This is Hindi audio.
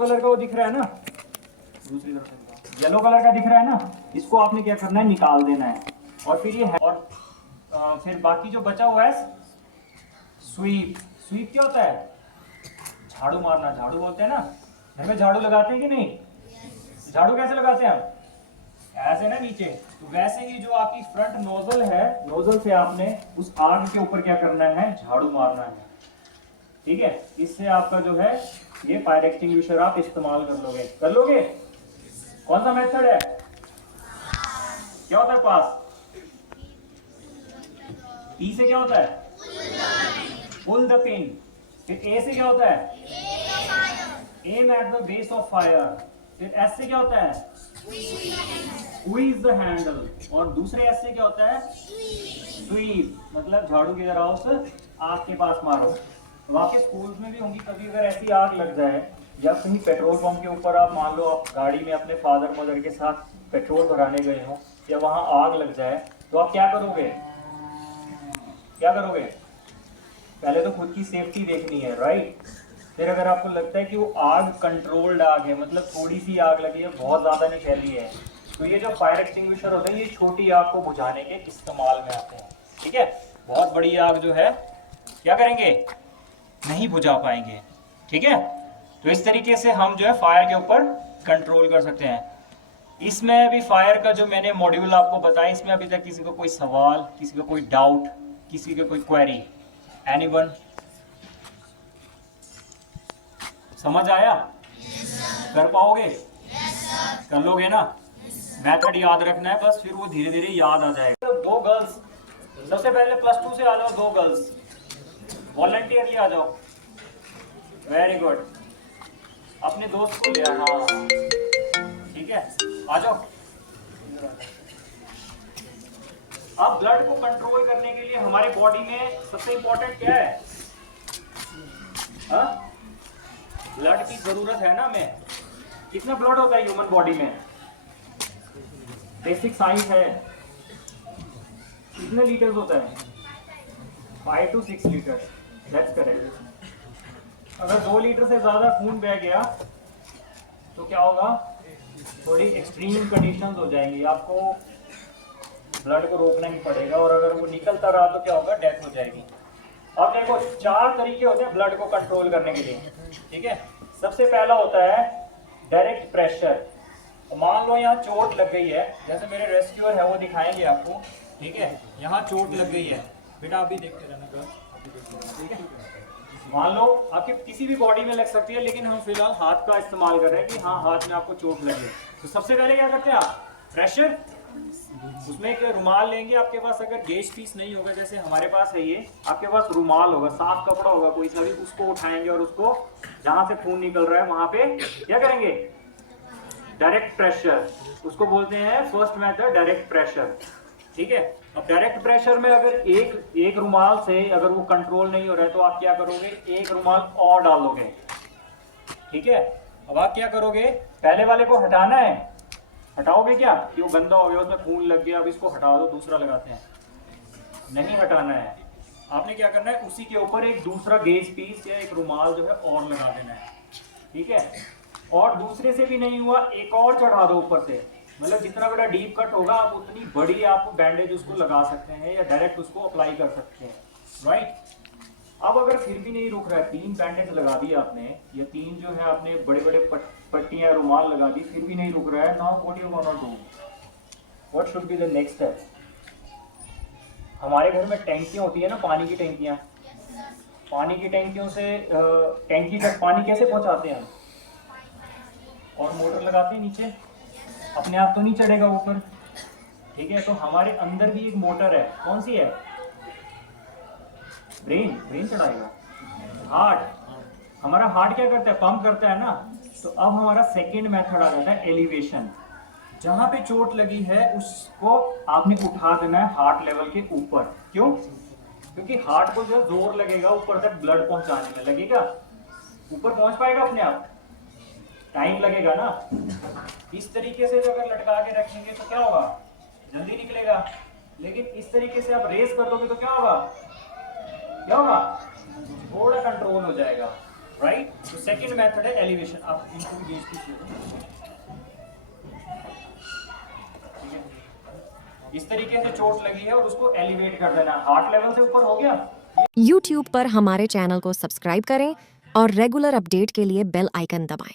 कलर का वो दिख रहा है ना, दूसरी तरफ येलो कलर का दिख रहा है ना, इसको आपने क्या करना है, निकाल देना है। और फिर ये है, और फिर बाकी जो बचा हुआ है स्वीप। स्वीप क्या होता है? झाड़ू मारना, झाड़ू बोलते हैं ना। घर में झाड़ू लगाते हैं कि नहीं? झाड़ू कैसे लगाते हैं हम? ऐसे ना नीचे। तो वैसे ही जो आपकी फ्रंट नोजल है, नोजल से आपने उस आग के ऊपर क्या करना है, झाड़ू मारना है। ठीक है, इससे आपका जो है ये फायर एक्सटिंग्विशर आप इस्तेमाल कर लोगे। कर लोगे? कौन सा मेथड है? क्या होता है पास? पी से क्या होता है? Pull the pin. फिर ए से क्या होता है? Aim at the base of fire. फिर एस से क्या होता है? Squeeze the handle. और दूसरे एस से क्या होता है? स्वीप, मतलब झाड़ू की तरह उस आग के पास मारो। तो आपके स्कूल्स में भी होंगी, कभी अगर ऐसी आग लग जाए, या कहीं पेट्रोल पंप के ऊपर आप मान लो आप गाड़ी में अपने फादर मदर के साथ पेट्रोल भराने गए हो, या वहां आग लग जाए, तो आप क्या करोगे? क्या करोगे? पहले तो खुद की सेफ्टी देखनी है, राइट। फिर अगर आपको लगता है कि वो आग कंट्रोल्ड आग है, मतलब थोड़ी सी आग लगी है, बहुत ज़्यादा नहीं फैली है, तो ये जो फायर एक्सटिंग्विशर होते हैं ये छोटी आग को बुझाने के इस्तेमाल में आते हैं। ठीक है, बहुत बड़ी आग जो है क्या करेंगे, नहीं बुझा पाएंगे। ठीक है, तो इस तरीके से हम जो है फायर के ऊपर कंट्रोल कर सकते हैं। इसमें भी फायर का जो मैंने मॉड्यूल आपको बताया, इसमें अभी तक किसी को कोई सवाल, किसी को कोई डाउट, किसी को कोई क्वेरी? एनीवन? समझ आया? कर पाओगे? कर लोगे ना? मेथड याद रखना है बस, फिर वो धीरे धीरे याद आ जाएगा। तो दो गर्ल्स, सबसे पहले +2 से आ जाओ, दो गर्ल्स वॉलंटियरली आ जाओ। वेरी गुड, अपने दोस्त को लिया, हाँ ठीक है, आ जाओ। अब ब्लड को कंट्रोल करने के लिए हमारे बॉडी में सबसे इंपॉर्टेंट क्या है? हाँ, ब्लड की जरूरत है ना हमें। कितना ब्लड होता है ह्यूमन बॉडी में? बेसिक साइंस है, कितने लीटर्स होता है? 5 to 6 लीटर, दैट्स करेक्ट। अगर 2 लीटर से ज्यादा खून बह गया तो क्या होगा? थोड़ी एक्सट्रीम कंडीशंस हो जाएंगी, आपको ब्लड को रोकना ही पड़ेगा, और अगर वो निकलता रहा तो क्या होगा? डेथ हो जाएगी। अब देखो, 4 तरीके होते हैं ब्लड को कंट्रोल करने के लिए। ठीक है, सबसे पहला होता है डायरेक्ट प्रेशर। मान लो यहाँ चोट लग गई है, जैसे मेरे रेस्क्यूअर है वो दिखाएंगे आपको। ठीक है, यहाँ चोट लग गई है, बेटा आप भी देखते रहना। ठीक है, मान लो आपकी किसी भी बॉडी में लग सकती है, लेकिन हम फिलहाल हाथ का इस्तेमाल कर रहे हैं कि हाँ हाथ में आपको चोट लगी। तो सबसे पहले क्या करते हैं आप? प्रेशर। उसमें एक रुमाल लेंगे, आपके पास अगर गेज पीस नहीं होगा, जैसे हमारे पास है ये, आपके पास रुमाल होगा, साफ कपड़ा होगा कोई सा भी, उसको उठाएंगे और उसको जहां से खून निकल रहा है वहां पे क्या करेंगे? डायरेक्ट प्रेशर, उसको बोलते हैं फर्स्ट मेथड डायरेक्ट प्रेशर। ठीक है, अब डायरेक्ट प्रेशर में अगर एक रुमाल से अगर वो कंट्रोल नहीं हो रहा है तो आप क्या करोगे? एक रुमाल और डालोगे। ठीक है, अब आप क्या करोगे? पहले वाले को हटाना है, हटाओगे क्या कि वो गंदा हो गया, उसमें खून लग गया, अब इसको हटा दो, दूसरा लगाते हैं? नहीं हटाना है, आपने क्या करना है? उसी के ऊपर एक दूसरा गेज पीस या एक रुमाल जो है और लगा देना है। ठीक है, और दूसरे से भी नहीं हुआ, एक और चढ़ा दो ऊपर से, मतलब जितना बड़ा डीप कट होगा आप उतनी बड़ी आप बैंडेज उसको लगा सकते हैं, या डायरेक्ट उसको अप्लाई कर सकते हैं, राइट। अब अगर फिर भी नहीं रुक रहा है, 3 बैंडेज लगा दिए आपने, या 3 जो है आपने बड़े बड़े पट्टियां रुमाल लगा दी, फिर भी नहीं रुक रहा है, now what you gonna do? What should be the next step? हमारे घर में टैंकियां होती है ना, पानी की टैंकियां, पानी की टैंकियों से टैंकी तक पानी कैसे पहुंचाते हैं? और मोटर लगाते हैं नीचे, अपने आप तो नहीं चढ़ेगा ऊपर। ठीक है, तो हमारे अंदर भी एक मोटर है, कौन सी है? ब्रेन, ब्रेन चढ़ाएगा। हार्ट, हमारा हार्ट क्या करता है? पंप करता है ना। तो अब हमारा सेकेंड मेथड आ जाता है एलिवेशन। जहां पे चोट लगी है उसको आपने उठा देना है हार्ट लेवल के ऊपर। क्यों? क्योंकि हार्ट को जो जोर लगेगा ऊपर तक ब्लड पहुंचाने में, लगेगा? ऊपर पहुंच पाएगा अपने आप? टाइम लगेगा ना। इस तरीके से जो अगर लटका के रखेंगे तो क्या होगा? जल्दी निकलेगा। लेकिन इस तरीके से आप रेस कर दोगे तो क्या होगा? क्या होगा? थोड़ा कंट्रोल हो जाएगा। राइट। तो सेकंड मेथड है एलिवेशन। आप इनको गेज पीस दे दो, ठीक है। इस तरीके से चोट लगी है और उसको एलिवेट कर देना, हार्ट लेवल से ऊपर हो गया। YouTube पर हमारे चैनल को सब्सक्राइब करें और रेगुलर अपडेट के लिए बेल आइकन दबाएं।